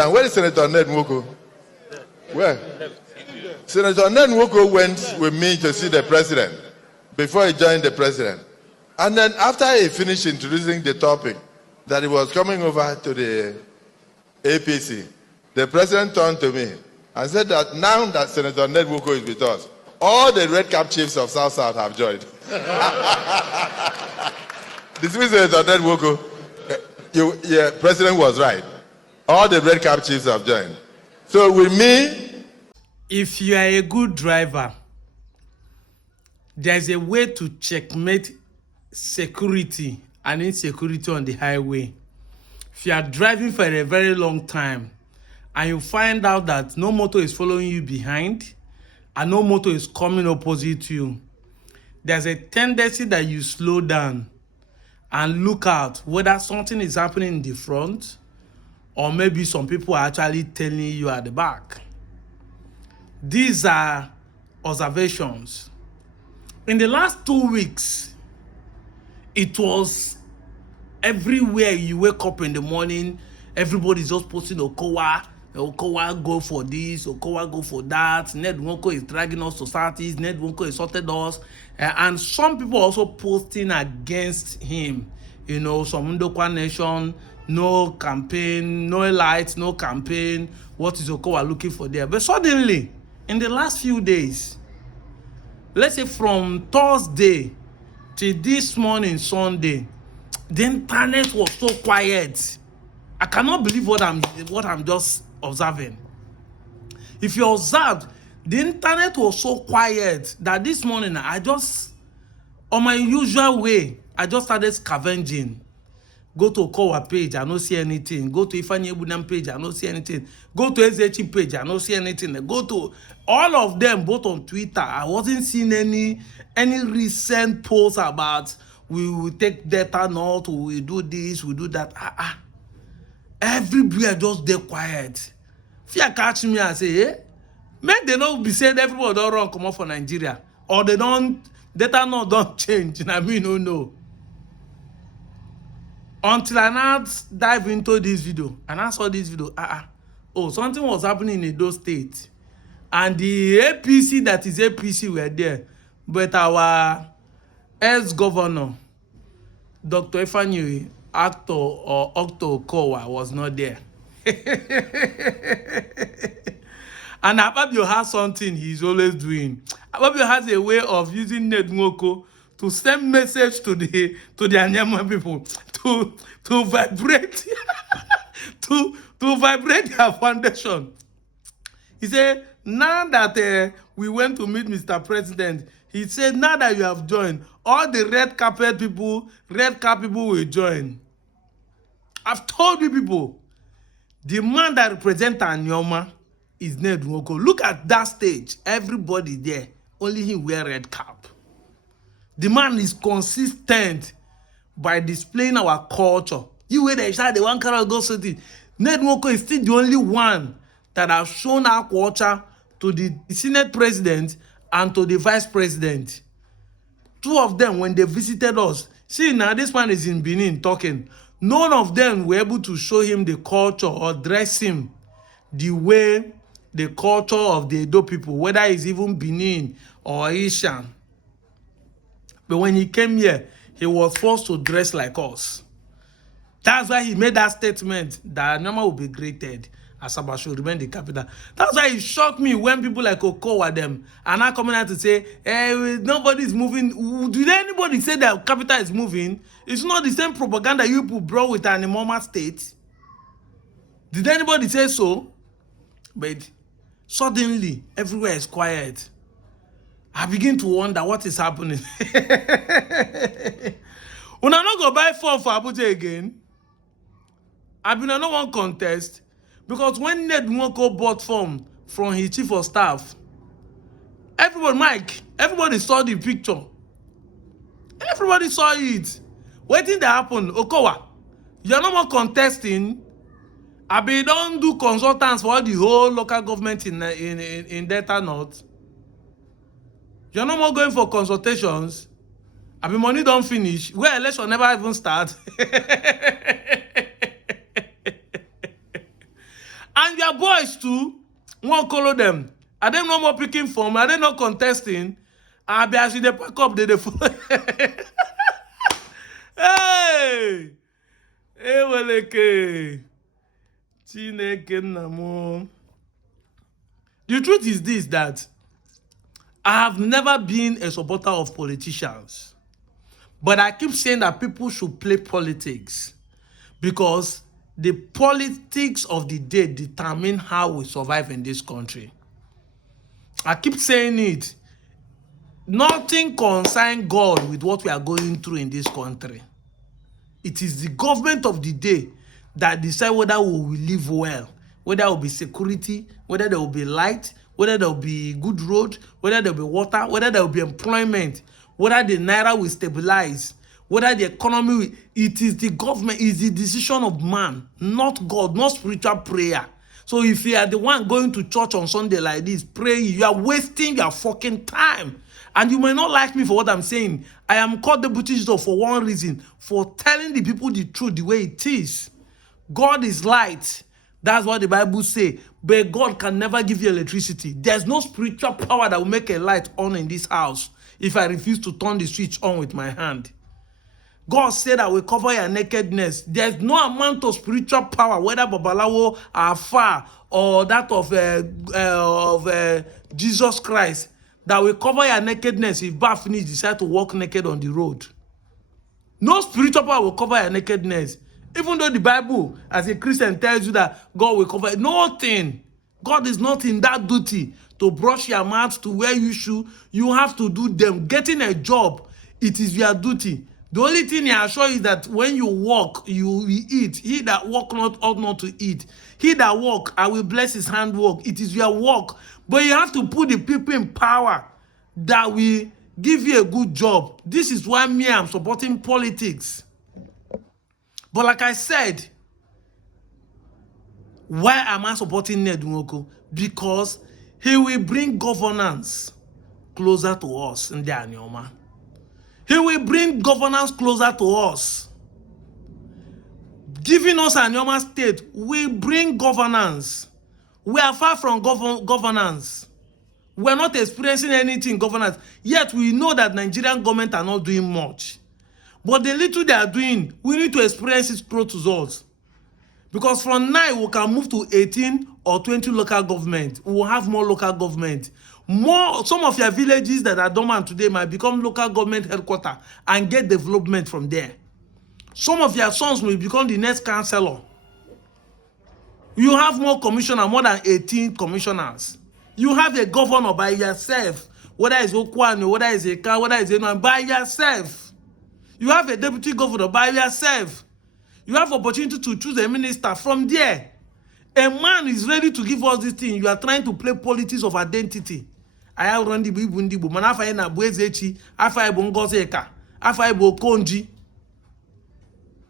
And where is Senator Nwoko? Where? Senator Nwoko went with me to see the president before he joined the president. And then after he finished introducing the topic that he was coming over to the APC, the president turned to me and said that now that Senator Nwoko is with us, all the red cap chiefs of South have joined. This means Senator Nwoko, yeah, president was right. All the red cap chiefs have joined. So with me, if you are a good driver, there's a way to checkmate security and insecurity on the highway. If you are driving for a very long time and you find out that no motor is following you behind and no motor is coming opposite you, there's a tendency that you slow down and look out whether something is happening in the front or maybe some people are actually telling you at the back. These are observations. In the last 2 weeks, it was everywhere. You wake up in the morning, everybody's just posting Okowa go for this, Okowa go for that, Nwoko is dragging us to societies, Nwoko insulted us, and some people also posting against him. You know, some Ndokwa Nation, no campaign, no lights, no campaign, what is Okowa looking for there? But suddenly, in the last few days, let's say from Thursday till this morning, Sunday, the internet was so quiet. I cannot believe what I'm just observing. If you observed, the internet was so quiet that this morning I just, on my usual way, I just started scavenging. Go to Okowa page, I don't see anything. Go to Ifeanyi Ebunam page, I don't see anything. Go to SHE page, I don't see anything. Go to all of them, both on Twitter. I wasn't seeing any recent posts about we will take data note, we will do this, we will do that. Everybody just dey quiet. Fear catch me and say, eh? Make they not be saying everybody don't run come up for Nigeria. Or they don't, data note don't change. I mean, no. Until I now dive into this video, and I saw this video, oh, something was happening in those states. And the APC that is APC were there. But our ex-governor, Dr. Ifeanyi Actor or Octo Kowa was not there. And Ababio has something he's always doing. Ababio has a way of using Nwoko to send message to the Anioma people to vibrate to vibrate their foundation. He said, now that we went to meet Mr. President, he said, now that you have joined, all the red cap people will join. I've told you people, the man that represents Anioma is Nwoko. Look at that stage. Everybody there, only he wear red cap. The man is consistent by displaying our culture. You wait there, the one carry go city. Nwoko is still the only one that has shown our culture to the Senate president and to the vice president. Two of them, when they visited us, see now this man is in Benin talking. None of them were able to show him the culture or dress him the way the culture of the Edo people, whether it's even Benin or Asian. But when he came here, he was forced to dress like us. That's why he made that statement that Anioma will be created. Asaba should remain the capital. That's why it shocked me when people like Okowa them are now coming out to say, hey, nobody's moving. Did anybody say that capital is moving? It's not the same propaganda you people brought with Anioma state. Did anybody say so? But suddenly, everywhere is quiet. I begin to wonder what is happening. When I not go buy phone for Abuja again, I been on no one contest. Because when Nwoko bought form from his chief of staff, everybody saw the picture. Everybody saw it. What did that happen? Okowa, you're no more contesting. I be don't do consultants for the whole local government in Delta North. You're no more going for consultations. I be money don't finish. Where election never even start. And your boys too won't follow them. Are they no more picking form? Are they not contesting? And as they pack up, they follow. Hey! Hey, weleke. Chineke namo. The truth is this, that I have never been a supporter of politicians. But I keep saying that people should play politics. Because the politics of the day determine how we survive in this country. I keep saying it. Nothing concerns God with what we are going through in this country. It is the government of the day that decide whether we will live well, whether there will be security, whether there will be light, whether there will be good road, whether there will be water, whether there will be employment, whether the naira will stabilize, whether the economy will... It is the government, it is the decision of man, not God, not spiritual prayer. So if you are the one going to church on Sunday like this, praying, you are wasting your fucking time. And you may not like me for what I'm saying. I am called the British for one reason, for telling the people the truth the way it is. God is light. That's what the Bible says. But God can never give you electricity. There's no spiritual power that will make a light on in this house if I refuse to turn the switch on with my hand. God said I will cover your nakedness. There's no amount of spiritual power, whether Babalawo, Afar, or that of Jesus Christ, that will cover your nakedness if Bar finish decide to walk naked on the road. No spiritual power will cover your nakedness. Even though the Bible, as a Christian, tells you that God will cover nothing. God is not in that duty to brush your mouth to where you should. You have to do them. Getting a job, it is your duty. The only thing I assure you is that when you walk, you will eat. He that walk not ought not to eat. He that walk, I will bless his handwork. It is your work. But you have to put the people in power that will give you a good job. This is why me, I'm supporting politics. But like I said, why am I supporting Nwoko? Because he will bring governance closer to us in the Anioma. He will bring governance closer to us. Giving us Anioma state will bring governance. We are far from governance. We are not experiencing anything in governance. Yet we know that Nigerian government are not doing much. But the little they are doing, we need to experience it close to us. Because from now, we can move to 18 or 20 local government. We will have more local government. Some of your villages that are dormant today might become local government headquarters and get development from there. Some of your sons will become the next councillor. You have more commissioners, more than 18 commissioners. You have a governor by yourself, whether it's Okwano, whether it's Eka, whether it's anyone, by yourself. You have a deputy governor by yourself. You have opportunity to choose a minister from there. A man is ready to give us this thing. You are trying to play politics of identity. I have run the Bundibu. Manafa na Bwezechi, Afa Bongozeka, Afa Bokonji.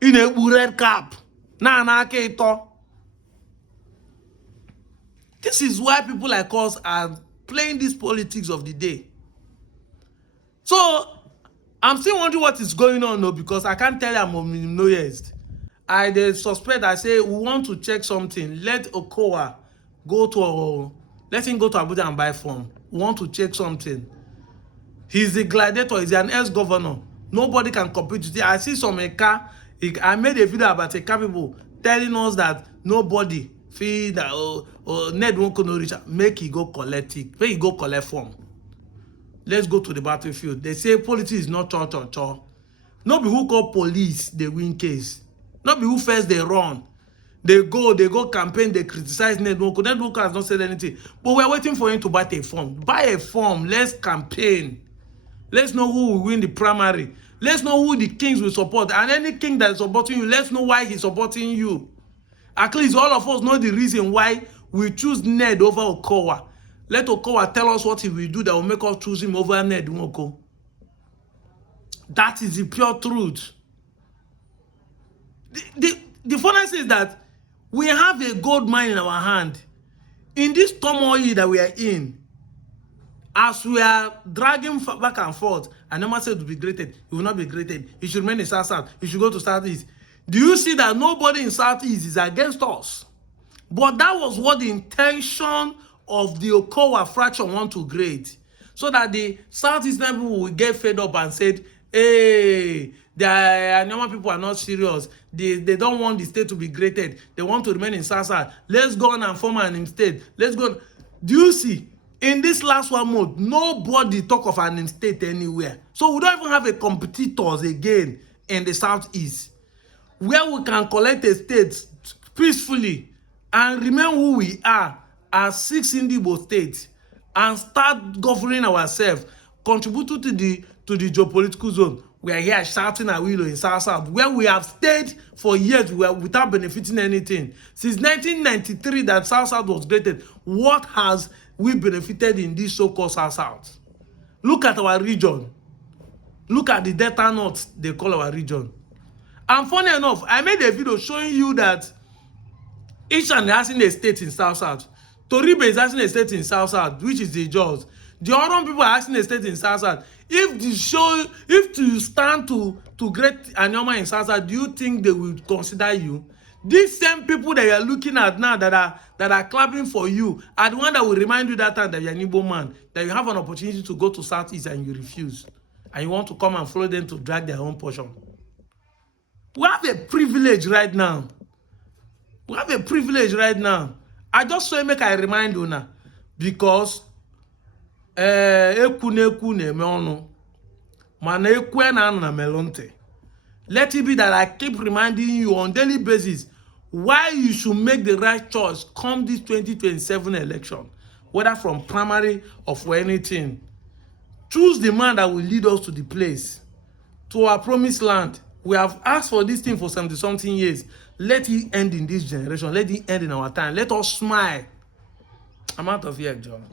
In a red cap. Na keto. This is why people like us are playing this politics of the day. So, I'm still wondering what is going on though, because I can't tell you I'm omniscient. I suspect, I say, we want to check something. Let Okowa go to, let him go to Abuja and buy form. We want to check something. He's a gladiator, he's an ex-governor. Nobody can compete with it. I see some Eka, I made a video about Eka people telling us that nobody feel that Ned won't no reach, make he go collect it, make he go collect form. Let's go to the battlefield. They say politics is not cho. No be who call police, they win case. Not be who first they run. They go campaign, they criticize Ned Nwoko. Ned Nwoko has not said anything. But we're waiting for him to buy a form. Buy a form, let's campaign. Let's know who will win the primary. Let's know who the kings will support. And any king that is supporting you, let's know why he's supporting you. At least all of us know the reason why we choose Ned over Okowa. Let Okowa tell us what he will do that will make us choose him over Ned Nwoko. That is the pure truth. The funniest is that we have a gold mine in our hand. In this turmoil that we are in, as we are dragging back and forth, and Anioma said to be graded, it will not be graded. It should remain in South-South. It should go to South-East. Do you see that nobody in South-East is against us? But that was what the intention of the Okowa fraction want to create. So that the Southeastern people will get fed up and said, hey, the Anioma people are not serious. They don't want the state to be created. They want to remain in South. Let's go on and form an state. Let's go. Do you see? In this last 1 month, nobody talk of an state anywhere. So we don't even have a competitors again in the Southeast, where we can collect a state peacefully and remain who we are as 6 Indigo states and start governing ourselves, contributing to the geopolitical zone. We are here shouting our willow in South, where we have stayed for years without benefiting anything. Since 1993 that South was created, what has we benefited in this so-called South? Look at our region. Look at the Delta North, they call our region. And funny enough, I made a video showing you that each and having a state in South. Toribe is having a state in South, which is the Jaws. The Oron people are having a state in South. If to stand to great Anioma in South, do you think they will consider you? These same people that you are looking at now that are clapping for you are the one that will remind you that time that you're an Igbo man, that you have an opportunity to go to Southeast and you refuse. And you want to come and follow them to drag their own portion. We have a privilege right now. We have a privilege right now. I just so make I remind you now, because let it be that I keep reminding you on daily basis why you should make the right choice come this 2027 election, whether from primary or for anything. Choose the man that will lead us to the place, to our promised land. We have asked for this thing for 70-something years. Let it end in this generation. Let it end in our time. Let us smile. I'm out of here, John.